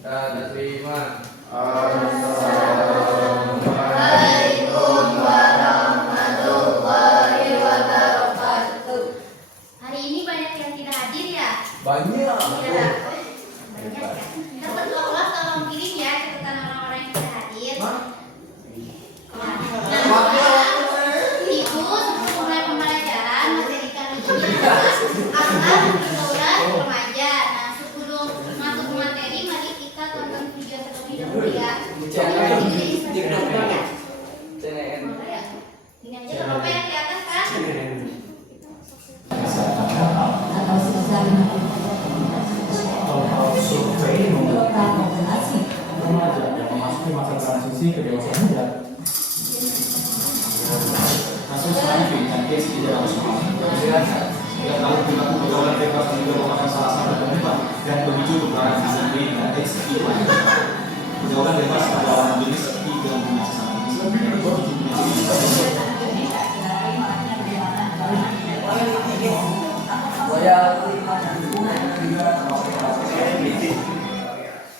Dan terima. Assalamualaikum warahmatullahi wabarakatuh. Hari ini banyak yang tidak hadir ya? Banyak. Iya. Banyak ya. Dapat kelas tolong kirim ya catatan orang-orang yang tidak hadir. Nah, Ibu sebelum mulai pembelajaran materi kali ini akan pergaulan remaja. Nah, sebelum masuk ke materi, mari kita tonton video terlebih dahulu ya. Ini aja apa yang di atas kan? Survei membuka kombinasi remaja yang memasuki masa transisi ke dewasa muda. Kasus HIV dan AIDS di dalam sekolah. Sejak tahun 2000 pergaulan bebas juga merupakan salah satu penyebab dan pemicu penularan HIV dan AIDS di wanita. Pergaulan bebas pada orang jenis tiga punya sesama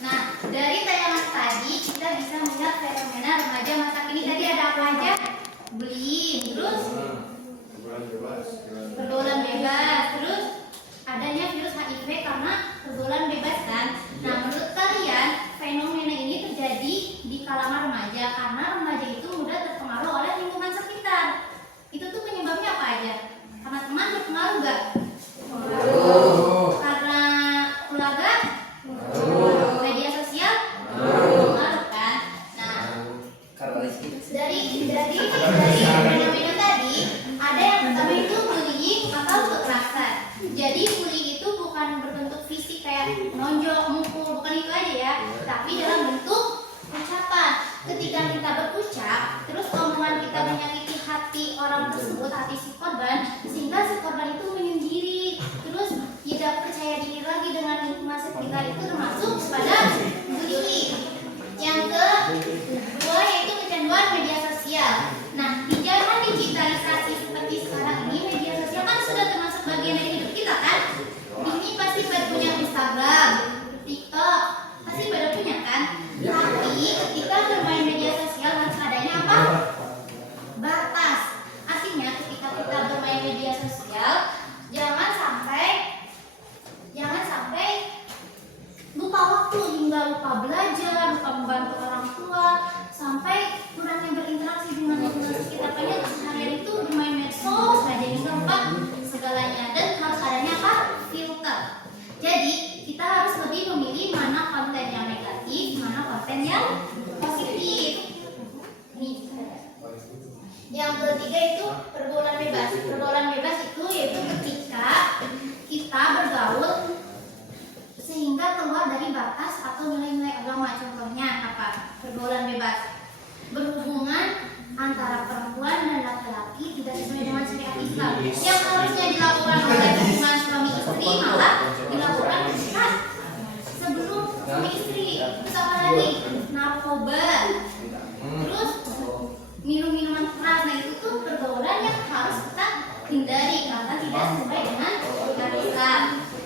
Nah, dari tayangan tadi kita bisa melihat fenomena remaja masa kini. Tadi ada apa aja? Bullying, terus pergaulan bebas, terus adanya virus HIV karena pergaulan bebas kan. Nah, menurut kalian fenomena ini terjadi di kalangan remaja karena remaja itu mudah terpengaruh oleh lingkungan sekitar. Itu tuh penyebabnya apa aja? Karena teman berpengaruh nggak? Karena keluarga? Media sosial? Pengaruh kan? Nah, dari fenomena tadi ada yang pertama itu bullying atau kekerasan. Jadi bullying itu bukan berbentuk fisik kayak nonjok, mukul, bukan itu aja ya, tapi dalam bentuk ucapan. Ketika kita berucap, terus omongan kita menyakiti hati orang tersebut, hati si korban, sehingga si korban itu menyendiri, terus tidak percaya diri lagi dengan lingkungan sekitar, itu termasuk pada bullying. Yang kedua yaitu kecanduan media sosial. Nah, di zaman digitalisasi seperti sekarang ini, media sosial kan sudah termasuk bagian dari hidup kita kan? Ini pasti pada punya Instagram, TikTok, pasti pada punya kan? Tapi ketika bermain media sosial harus adanya apa? Batas. Artinya ketika kita bermain media sosial, jangan sampai lupa waktu, hingga lupa belajar, lupa membantu orang tua, sampai kurangnya berinteraksi dengan lingkungan sekitar. Banyak seharian itu bermain medsos saja hingga lupa segalanya. Dan harus adanya apa? Filter. Jadi kita harus lebih memilih mana konten yang negatif, mana konten yang positif. Nih. Yang ketiga itu pergaulan bebas. Pergaulan bebas itu yaitu ketika kita bergaul sehingga keluar dari batas atau nilai-nilai agama. Contohnya apa? Pergaulan bebas. Berhubungan antara perempuan dan laki-laki tidak sesuai dengan syariat Islam. Yang harusnya dilakukan oleh hubungan suami istri malah dilakukan sebelum suami istri. Terus apa lagi? Narkoba. Terus minum-minuman keras. Nah, itu tuh pergaulan yang harus kita hindari karena tidak sesuai dengan syariat Islam.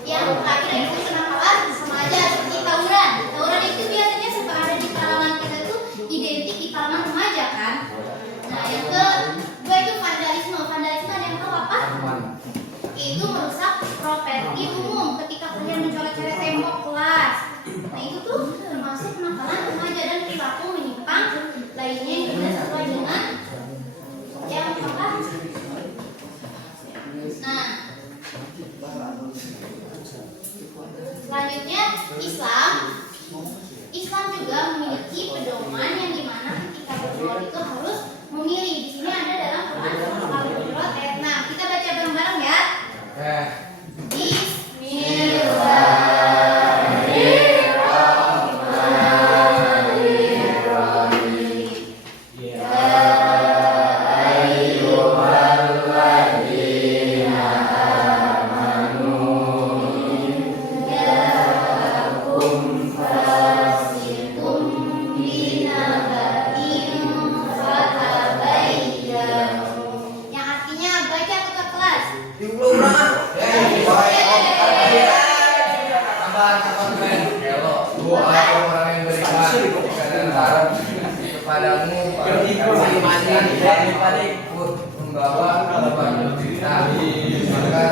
Yang terakhir itu kenakalan remaja seperti tawuran. Tawuran itu biasanya suka ada di kalangan kita itu identik di kalangan remaja kan. Nah, yang kedua itu vandalisme. Vandalisme ada yang tahu apa? Itu merusak properti umum. Ketika kalian mencoret-coret tembok kelas, nah itu tuh termasuk kenakalan remaja dan perilaku menyimpang lainnya yang tidak sesuai dengan yang apa? Nah, selanjutnya Islam juga memiliki pedoman yang dimana ketika berdoa itu harus memilih. Di sini ada dalam Quran Al-Hujurat ayat 6. Kita baca bareng-bareng ya. Yang artinya baca ke kelas. Tambah, kepadamu keimanan daripada ikut membawa kepada kita maka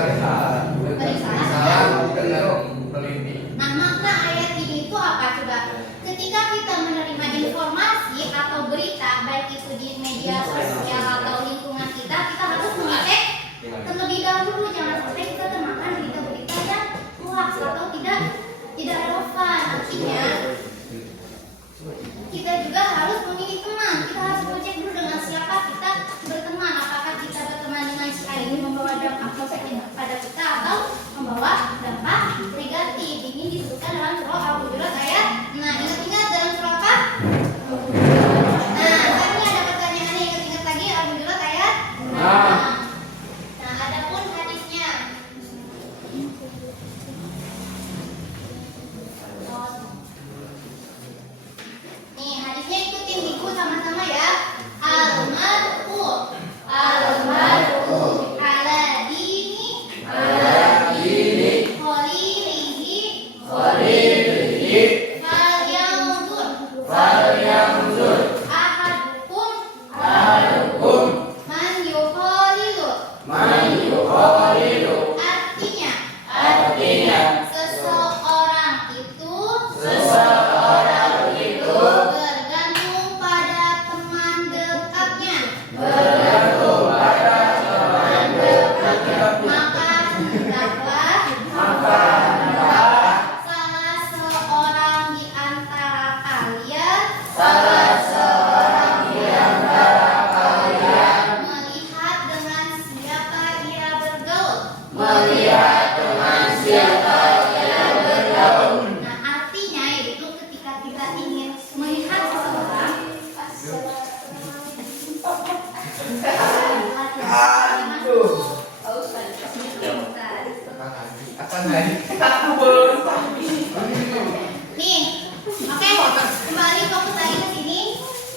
bersalah benar teliti. Nah, makna ayat ini itu apa coba? Ketika kita menerima informasi atau berita baik itu di media sosial atau lingkungan kita harus mengecek terlebih dahulu, jangan sampai kita termakan berita-berita yang hoax atau tidak relevan. Artinya kita juga harus memilih teman. Kita harus mengecek dulu dengan siapa kita berteman. Apakah kita berteman dengan si A ini membawa dampak positif kepada kita atau membawa dampak negatif. Ini disebutkan dalam surah Al-Hujurat ayat. Nah, ingat-ingat dalam surah apa? Nah, tadi ada pertanyaannya, ingat-ingat lagi Al-Hujurat ayat. Nah, adapun hadisnya. Nih, hadisnya ikutin buku sama-sama ya. Al-mar'u ala dini khalilihi falyanzur ahadukum man yukhalilu. Artinya seseorang itu bergantung pada teman dekatnya. Maka hendaklah salah seorang di antara kalian melihat dengan siapa ia bergaul. Nah, artinya itu ketika kita ingin melihat seseorang, nih, oke, kembali fokus lagi ke sini.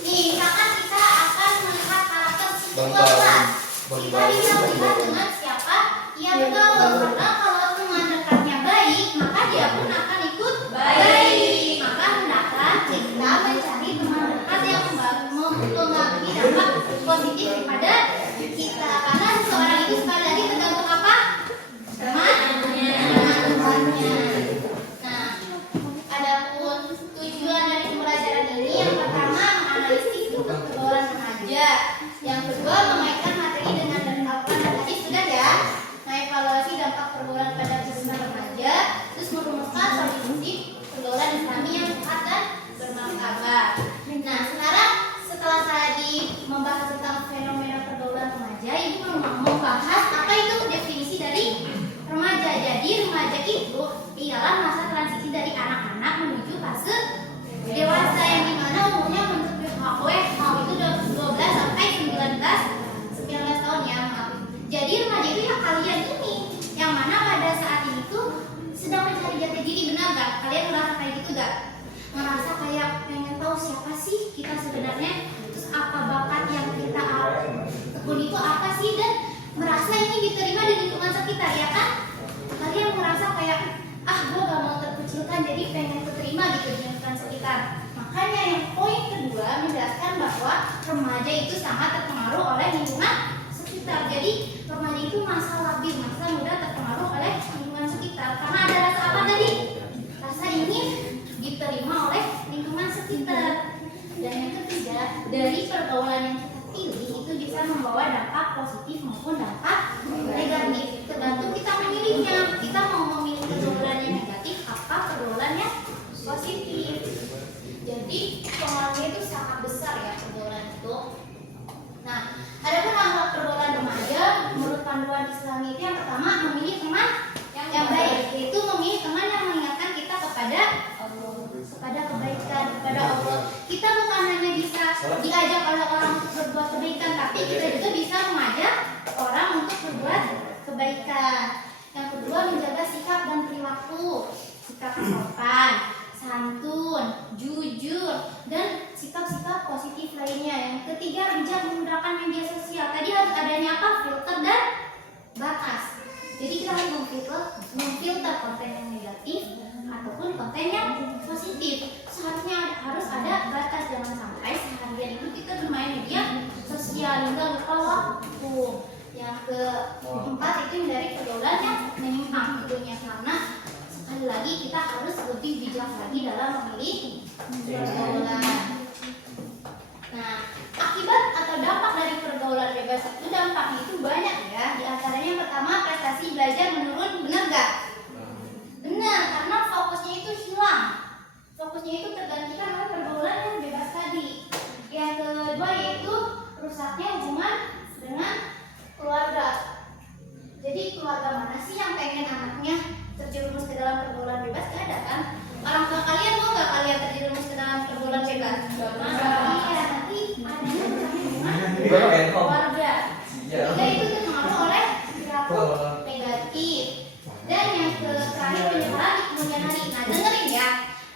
Nih, misalkan kita akan melihat karakter seseorang, kita bisa melihat dengan siapa ia bergaul. Karena kalau teman dekatnya baik, maka dia pun akan ikut baik. Maka hendaklah kita mencari teman dekat yang memberi dampak positif kepada kita. Karena seseorang itu sekali lagi tergantung apa? Temannya. Nah, adapun tujuan dari pembelajaran ini, yang pertama menganalisis bentuk pergaulan remaja, yang kedua mengaitkan materi dengan Al-Quran dan hadis, sudah ya, mengevaluasi dampak pergaulan pada kehidupan remaja, terus merumuskan solusi pergaulan Islami yang sehat dan bermartabat. Nah, sekarang setelah tadi membahas tentang fenomena pergaulan remaja, ini membahas apa itu definisi dari remaja. Jadi remaja itu ialah masa transisi dari anak-anak menuju fase dewasa, yang dimana umurnya menurut WHO itu 12 sampai 19 tahun ya, maaf. Jadi remaja itu yang kalian ini, yang mana pada saat ini tuh sedang mencari jati diri, benar gak? Kalian merasa kayak gitu gak? Merasa kayak pengen tahu siapa sih kita sebenarnya, terus apa bakat yang kita tekun itu apa sih, dan merasa ingin diterima di lingkungan sekitar, ya kan? Kalian merasa kayak gue gak mau terkecilkan, jadi pengen keterima gitu di lingkungan sekitar. Makanya yang poin kedua menjelaskan bahwa remaja itu sangat terpengaruh oleh lingkungan sekitar. Jadi remaja itu masa labil, masa mudah terpengaruh oleh lingkungan sekitar. Karena ada rasa apa tadi? Rasa ingin diterima oleh lingkungan sekitar. Dan yang ketiga, dari pergaulan yang kita pilih itu bisa membawa dampak positif maupun dampak negatif. Tergantung kita memilihnya. Kita mau memilih pergaulan yang negatif apa pergaulan yang positif. Jadi pengaruhnya itu sangat besar ya pergaulan itu. Nah, ada pun dampak pergaulan remaja menurut panduan Islami itu yang pertama memilih teman yang baik, yaitu memilih teman yang mengingatkan kita kepada kebaikan, kepada Allah. Kita bukan hanya bisa diajak oleh orang untuk berbuat kebaikan, tapi kita juga bisa mengajak orang untuk berbuat kebaikan. Yang kedua, menjaga sikap dan perilaku, sikap sopan, santun, jujur, dan sikap-sikap positif lainnya. Yang ketiga, bijak menggunakan media sosial. Tadi harus adanya apa? Filter dan batas. Jadi kita harus memfilter konten yang negatif ataupun konten yang positif. Seharusnya harus ada jangan sampai seharian itu kita bermain media sosial hingga lupa waktu. Yang keempat itu hindari pergaulan yang menyimpang tentunya, karena sekali lagi kita harus lebih bijak lagi dalam memilih pergaulan. Nah, akibat atau dampak dari pergaulan bebas itu dampaknya itu banyak ya. Di antaranya yang pertama, prestasi belajar menurun, benar nggak? Benar, karena fokusnya itu hilang. Fokusnya itu tergantikan oleh pergaulan yang bebas tadi. Yang kedua yaitu rusaknya hubungan dengan keluarga. Jadi keluarga mana sih yang pengen anaknya terjerumus ke dalam pergaulan bebas? Gak ada kan? Orang tua kalian mau nggak kalian terjerumus ke dalam pergaulan bebas? Iya, nanti adanya hubungan dengan keluarga. Ketiga itu terpengaruh oleh perilaku negatif. Dan yang terakhir penyebaran di kemudian hari. Nah, dengerin ya,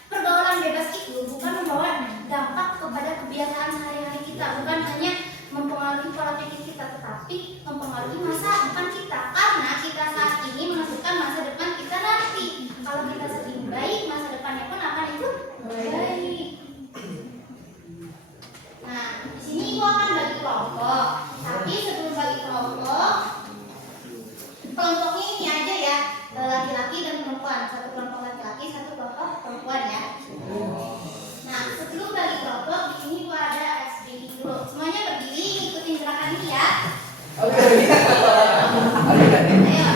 pergaulan bebas itu bukan membawa dampak kepada kebiasaan sehari-hari kita, bukan hanya mempengaruhi pola pikir kita, tetapi mempengaruhi masa depan kita. Karena kita saat ini menentukan masa depan kita nanti. Kalau kita sedang baik, masa depannya pun akan ikut baik. Nah, di sini ibu akan bagi kelompok. Tapi sebelum bagi kelompok, kelompoknya ini aja ya, laki-laki dan perempuan. Satu kelompok laki-laki, satu kelompok perempuan ya. Nah, sebelum bagi kelompok, di sini gua ada SBI dulu. Semuanya berdiri, ikutin gerakan ini ya. Oke. Ya.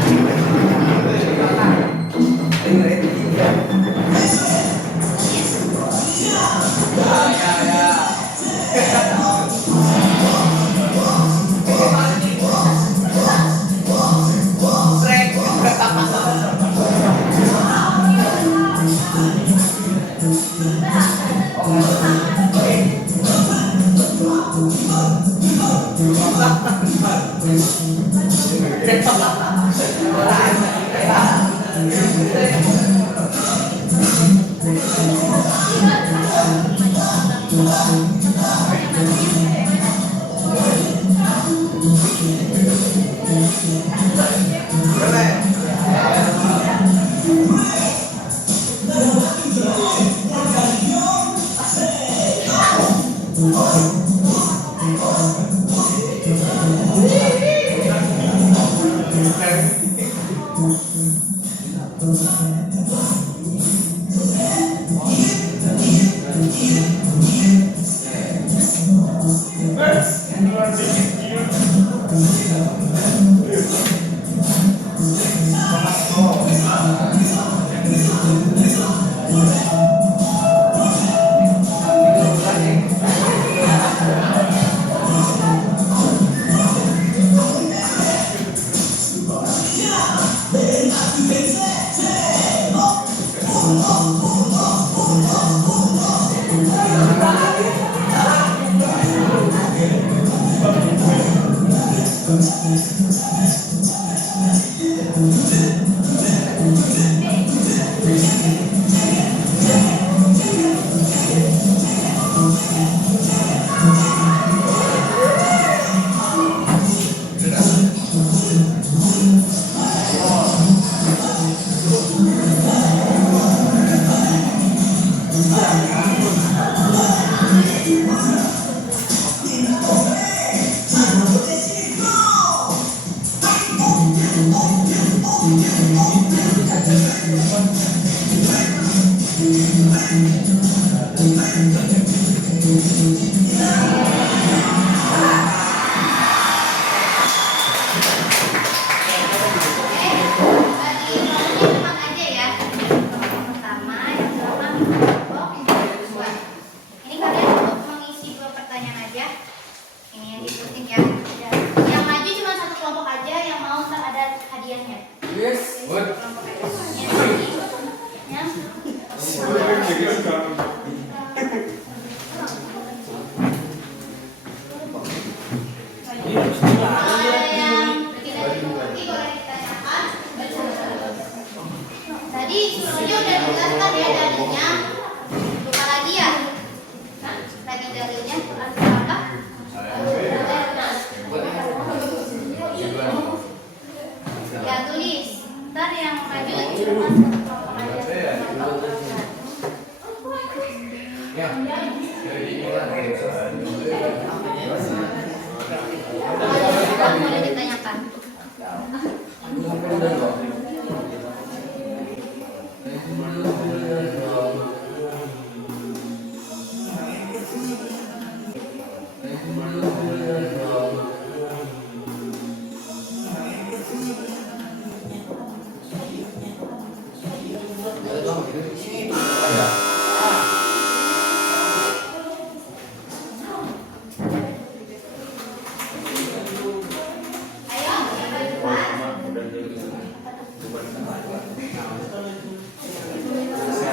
Boleh ditanyakan.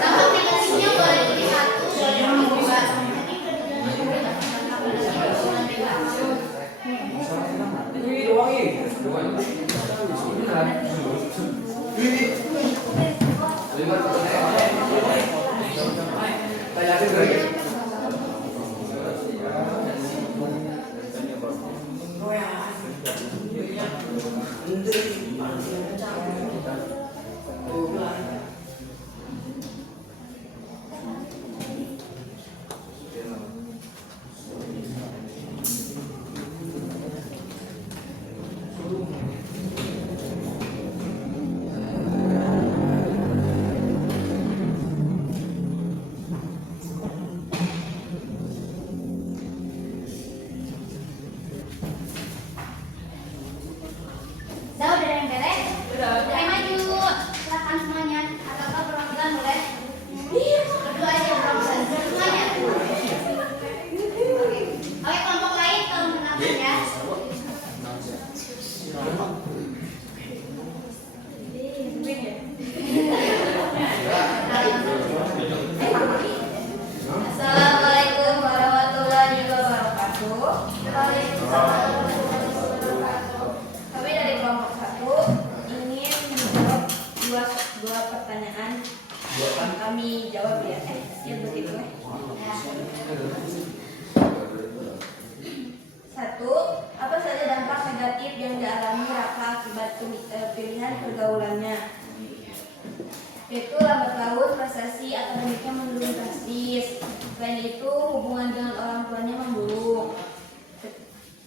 Nama aplikasinya boleh pilih satu, boleh pilih dua. Udah yang beres? Udah maju. Silakan semuanya. Atau perwakilan boleh? Berdua aja perwakilan. Semuanya. Oke, kelompok lain tolong kenalkan ya. Assalamualaikum warahmatullahi wabarakatuh. Waalaikumsalam warahmatullahi wabarakatuh. Kami dari kelompok 1 ingin menjawab dua pertanyaan. Kami jawab ya. Ya begitu. Satu, apa saja dampak negatif yang dialami Raka akibat pilihan pergaulannya? Yaitu lambat laun, prestasi akademiknya menurun drastis. Selain itu, hubungan dengan orang tuanya memburuk.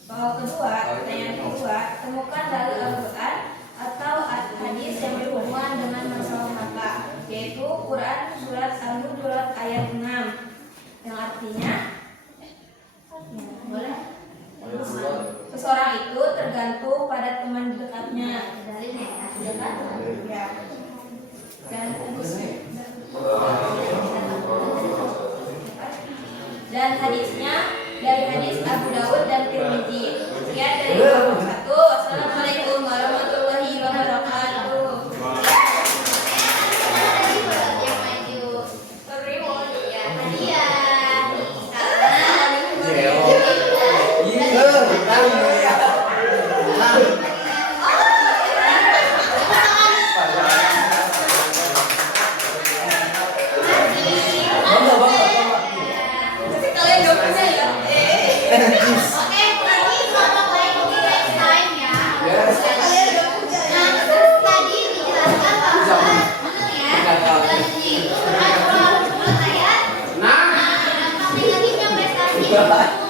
Pertanyaan kedua, temukan dalil Al-Quran atau hadis yang berhubungan dengan masalah mata, yaitu Quran surat Al-Hujurat ayat 6, yang artinya boleh seseorang itu tergantung pada teman dekatnya. Dalilnya ya, kan? Ya. Dan hadisnya dari hadis Abu Dawud dan Tirmidzi. Sekian dari kelompok 1. Assalamualaikum warahmatullahi wabarakatuh. Yang maju. Reward. Ya, hadiah. Kalian jawabnya ya. Oke, nanti kelompok lain mungkin next time ya. Kalian jawabnya. Nah, tadi dijelaskan bahwa benar ya. Selanjutnya itu Quran surah Al-Hujurat ayat. Nah, dampak negatifnya prestasi.